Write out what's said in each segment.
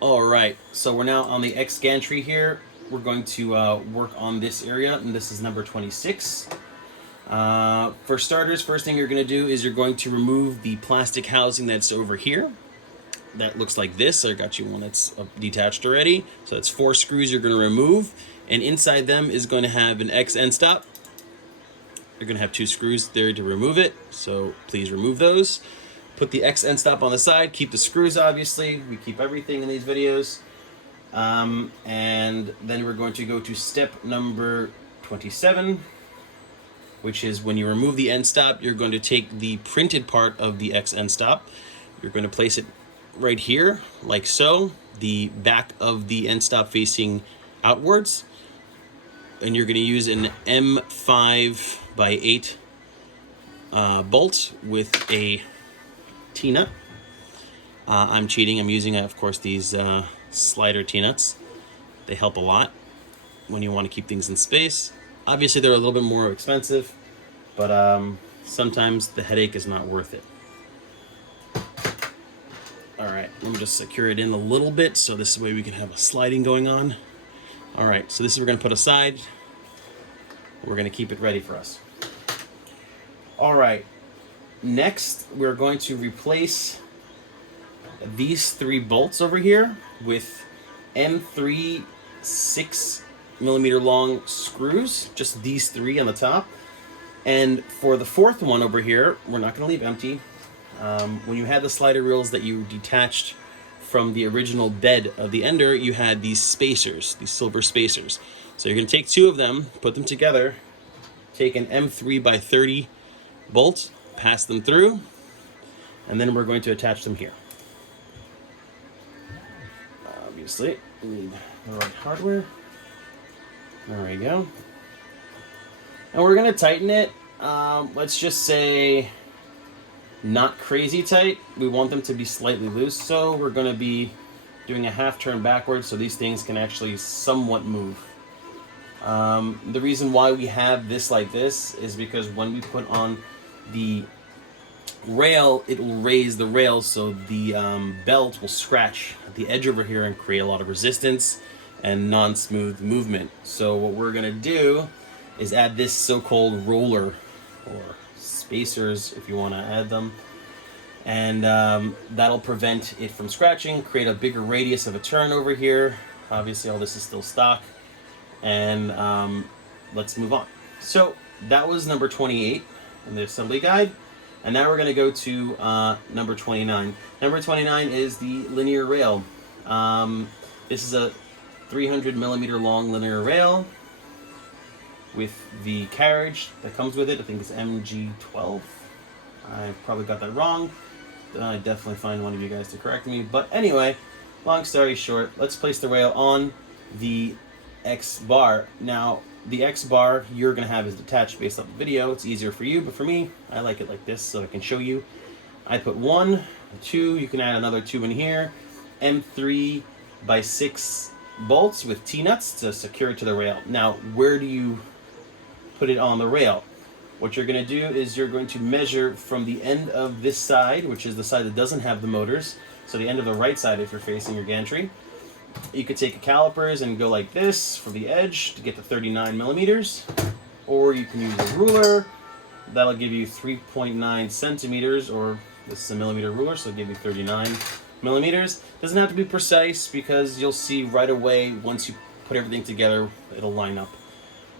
All right, so we're now on the X gantry here. We're going to work on this area, and this is number 26. For starters, first thing you're going to do is you're going to remove the plastic housing that's over here. That looks like this. I got you one that's detached already. So that's 4 screws you're going to remove, and inside them is going to have an X end stop. You're going to have 2 screws there to remove it, so please remove those. Put the X end stop on the side. Keep the screws, obviously. We keep everything in these videos. And then we're going to go to step number 27, which is when you remove the end stop, you're going to take the printed part of the X end stop. You're going to place it right here, like so. The back of the end stop facing outwards. And you're going to use an M5 by 8 bolt with a T-nut. I'm cheating. I'm using, of course, these slider T-nuts. They help a lot when you want to keep things in space. Obviously, they're a little bit more expensive, but sometimes the headache is not worth it. All right, let me just secure it in a little bit so this way we can have a sliding going on. All right, so this is we're going to put aside. We're going to keep it ready for us. All right, next we're going to replace these 3 bolts over here with M3 6mm long screws, just these 3 on the top. And for the 4th one over here, we're not going to leave empty. When you had the slider reels that you detached from the original bed of the Ender, you had these spacers, these silver spacers. So you're going to take 2 of them, put them together, take an M3 by 30 bolt, pass them through, and then we're going to attach them here. Obviously, we need the right hardware. There we go. And we're going to tighten it. Let's just say not crazy tight. We want them to be slightly loose, so we're going to be doing a half turn backwards so these things can actually somewhat move. The reason why we have this like this is because when we put on the rail, it will raise the rail so the belt will scratch at the edge over here and create a lot of resistance and non-smooth movement. So what we're going to do is add this so-called roller, or spacers if you want to add them, and that'll prevent it from scratching, create a bigger radius of a turn over here. Obviously all this is still stock, and let's move on. So that was number 28 in the assembly guide, and now we're going to go to number 29. Number 29 is the linear rail. This is a 300mm long linear rail with the carriage that comes with it. I think it's MG12. I probably got that wrong. I definitely find one of you guys to correct me. But anyway, long story short, let's place the rail on the X bar. Now, the X bar you're going to have is detached based off the video. It's easier for you, but for me, I like it like this so I can show you. I put 1, 2, you can add another 2 in here. M3 by 6 bolts with T-nuts to secure it to the rail. Now, where do you put it on the rail? What you're going to do is you're going to measure from the end of this side, which is the side that doesn't have the motors, so the end of the right side if you're facing your gantry. You could take a calipers and go like this from the edge to get to 39mm, or you can use a ruler. That'll give you 3.9 centimeters, or this is a millimeter ruler, so it'll give you 39mm. Doesn't have to be precise because you'll see right away once you put everything together, it'll line up.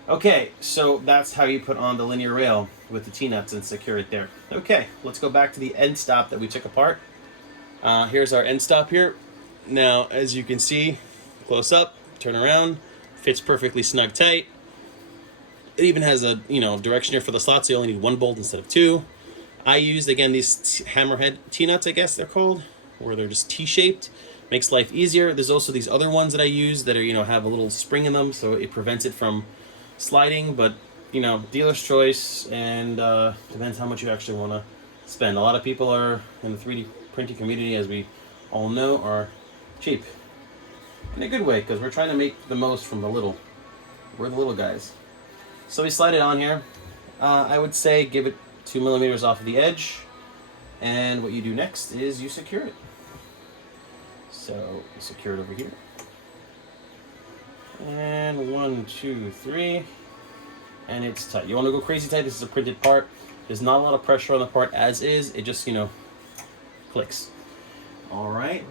Okay, so that's how you put on the linear rail with the T-nuts and secure it there. Okay, let's go back to the end stop that we took apart. Here's our end stop here. Now, as you can see, close up, turn around, fits perfectly snug tight. It even has a direction here for the slots, so you only need 1 bolt instead of 2. I used, again, these hammerhead T-nuts, I guess they're called, where they're just T-shaped. Makes life easier. There's also these other ones that I use that are, have a little spring in them, so it prevents it from sliding, but dealer's choice, and depends how much you actually want to spend. A lot of people are in the 3D printing community, as we all know, are cheap in a good way, because we're trying to make the most from the little. We're the little guys. So we slide it on here. I would say give it 2mm off of the edge, and what you do next is you secure it. So secure it over here. And 1, 2, 3. And it's tight. You want to go crazy tight. This is a printed part. There's not a lot of pressure on the part as is. It just, you know, clicks. All right.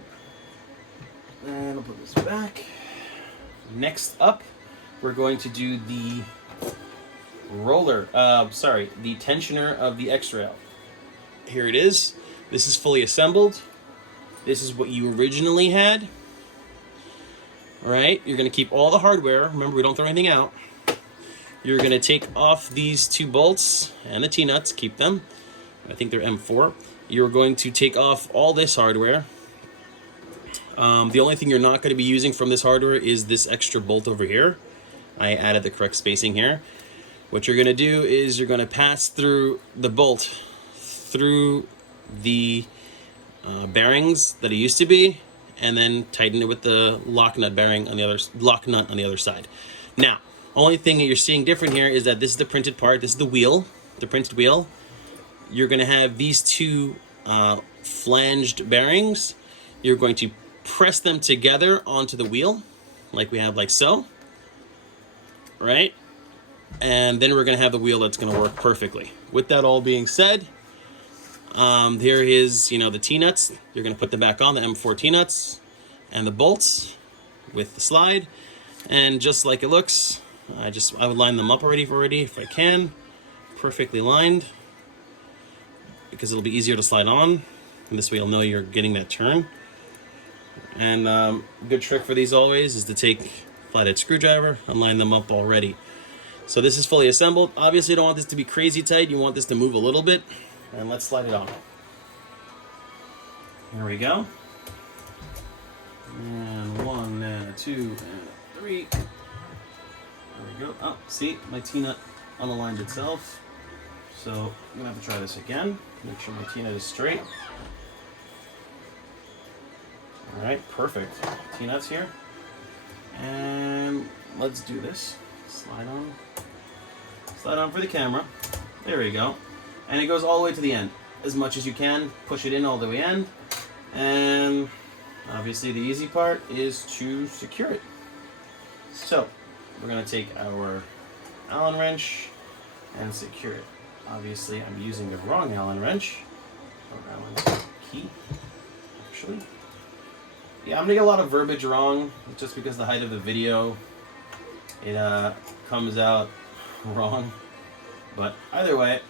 And I'll put this back. Next up, we're going to do the roller, the tensioner of the X-Rail. Here it is. This is fully assembled. This is what you originally had. All right, you're gonna keep all the hardware. Remember, we don't throw anything out. You're gonna take off these 2 bolts and the T-nuts, keep them. I think they're M4. You're going to take off all this hardware. The only thing you're not going to be using from this hardware is this extra bolt over here. I added the correct spacing here. What you're going to do is you're going to pass through the bolt through the bearings that it used to be, and then tighten it with the lock nut bearing on the other side. Now, only thing that you're seeing different here is that this is the printed part. This is the wheel, the printed wheel. You're going to have these 2 flanged bearings. You're going to press them together onto the wheel, like we have, like so, right? And then we're going to have the wheel that's going to work perfectly. With that all being said, here is, you know, the T-nuts. You're going to put them back on, the M4 T-nuts, and the bolts with the slide. And just like it looks, I would line them up already if I can, perfectly lined, because it'll be easier to slide on, and this way you'll know you're getting that turn. And good trick for these always is to take flathead screwdriver and line them up already. So this is fully assembled. Obviously you don't want this to be crazy tight. You want this to move a little bit. And let's slide it on. Here we go. And 1, and 2, and 3. There we go. Oh, see, my T-nut unaligned itself. So I'm gonna have to try this again. Make sure my T-nut is straight. All right, perfect. T-nuts here. And let's do this. Slide on for the camera. There we go. And it goes all the way to the end. As much as you can, push it in all the way in. And obviously the easy part is to secure it. So we're gonna take our Allen wrench and secure it. Obviously I'm using the wrong Allen wrench, or Allen key, actually. Yeah, I'm gonna get a lot of verbiage wrong, just because the height of the video, it comes out wrong. But either way,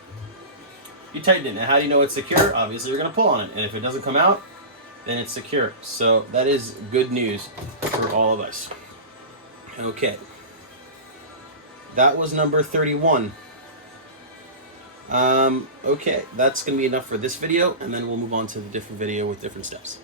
you tighten it. Now how do you know it's secure? Obviously you're gonna pull on it, and if it doesn't come out, then it's secure. So that is good news for all of us. Okay. That was number 31. Okay, that's gonna be enough for this video, and then we'll move on to the different video with different steps.